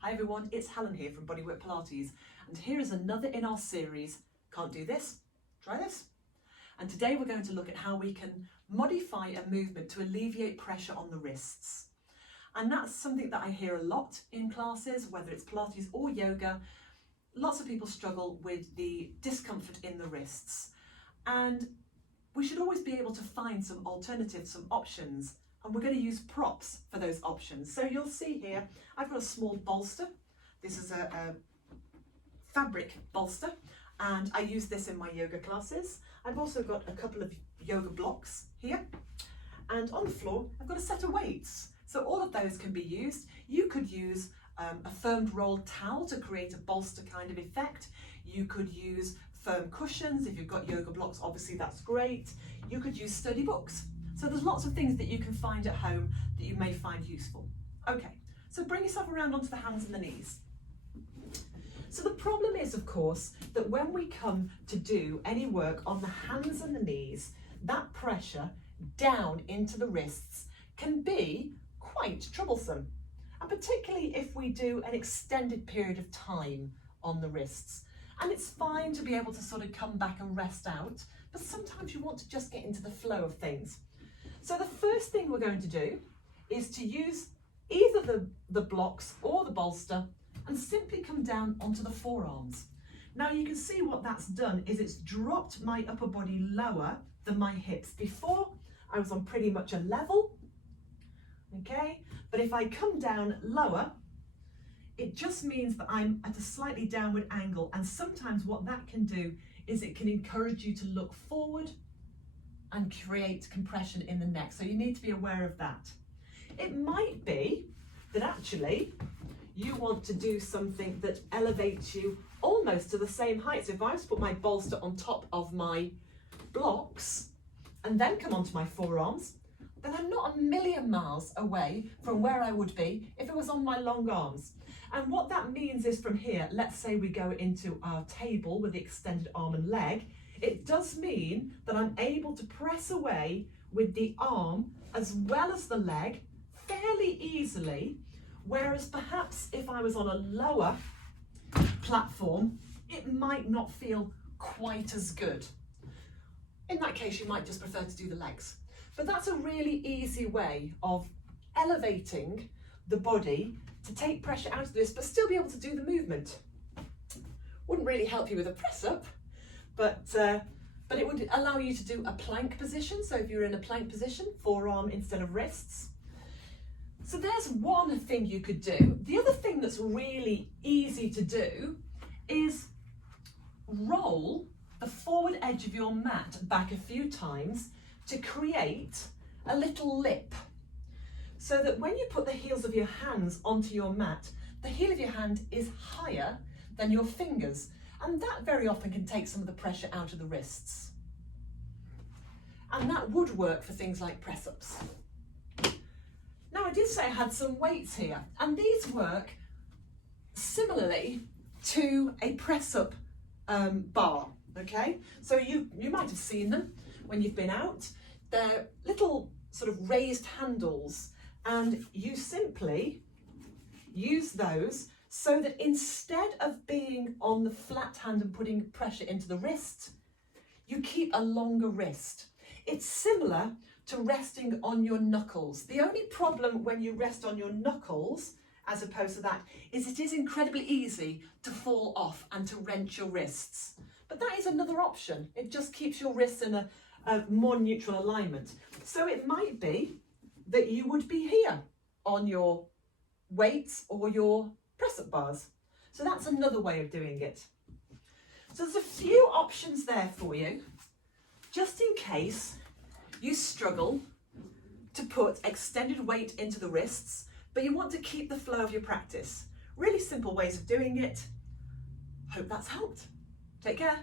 Hi everyone, it's Helen here from Bodywork-Pilates, and here is another in our series, Can't Do This, Try This. And today we're going to look at how we can modify a movement to alleviate pressure on the wrists. And that's something that I hear a lot in classes, whether it's Pilates or yoga. Lots of people struggle with the discomfort in the wrists. And we should always be able to find some alternatives, some options. And we're going to use props for those options. So you'll see here, I've got a small bolster. This is a fabric bolster, and I use this in my yoga classes. I've also got a couple of yoga blocks here. And on the floor, I've got a set of weights. So all of those can be used. You could use a firmed rolled towel to create a bolster kind of effect. You could use firm cushions. If you've got yoga blocks, obviously that's great. You could use study books. So there's lots of things that you can find at home that you may find useful. Okay, so bring yourself around onto the hands and the knees. So the problem is, of course, that when we come to do any work on the hands and the knees, that pressure down into the wrists can be quite troublesome. And particularly if we do an extended period of time on the wrists. And it's fine to be able to sort of come back and rest out, but sometimes you want to just get into the flow of things. So the first thing we're going to do is to use either the blocks or the bolster and simply come down onto the forearms. Now you can see what that's done is it's dropped my upper body lower than my hips. Before I was on pretty much a level, okay? But if I come down lower, it just means that I'm at a slightly downward angle, and sometimes what that can do is it can encourage you to look forward and create compression in the neck. So you need to be aware of that. It might be that actually you want to do something that elevates you almost to the same height. So if I was to put my bolster on top of my blocks and then come onto my forearms, then I'm not a million miles away from where I would be if it was on my long arms. And what that means is from here, let's say we go into our table with the extended arm and leg, it does mean that I'm able to press away with the arm as well as the leg fairly easily, whereas perhaps if I was on a lower platform, it might not feel quite as good. In that case, you might just prefer to do the legs. But that's a really easy way of elevating the body to take pressure out of this, but still be able to do the movement. Wouldn't really help you with a press up, but it would allow you to do a plank position. So if you're in a plank position, forearm instead of wrists. So there's one thing you could do. The other thing that's really easy to do is roll the forward edge of your mat back a few times to create a little lip. So that when you put the heels of your hands onto your mat, the heel of your hand is higher than your fingers. And that very often can take some of the pressure out of the wrists. And that would work for things like press-ups. Now I did say I had some weights here, and these work similarly to a press-up bar, okay? So you might have seen them when you've been out. They're little sort of raised handles, and you simply use those so that instead of being on the flat hand and putting pressure into the wrist, you keep a longer wrist. It's similar to resting on your knuckles. The only problem when you rest on your knuckles, as opposed to that, is it is incredibly easy to fall off and to wrench your wrists. But that is another option. It just keeps your wrists in a more neutral alignment. So it might be that you would be here on your weights or your press-up bars. So that's another way of doing it. So there's a few options there for you, just in case you struggle to put extended weight into the wrists, but you want to keep the flow of your practice. Really simple ways of doing it. Hope that's helped. Take care.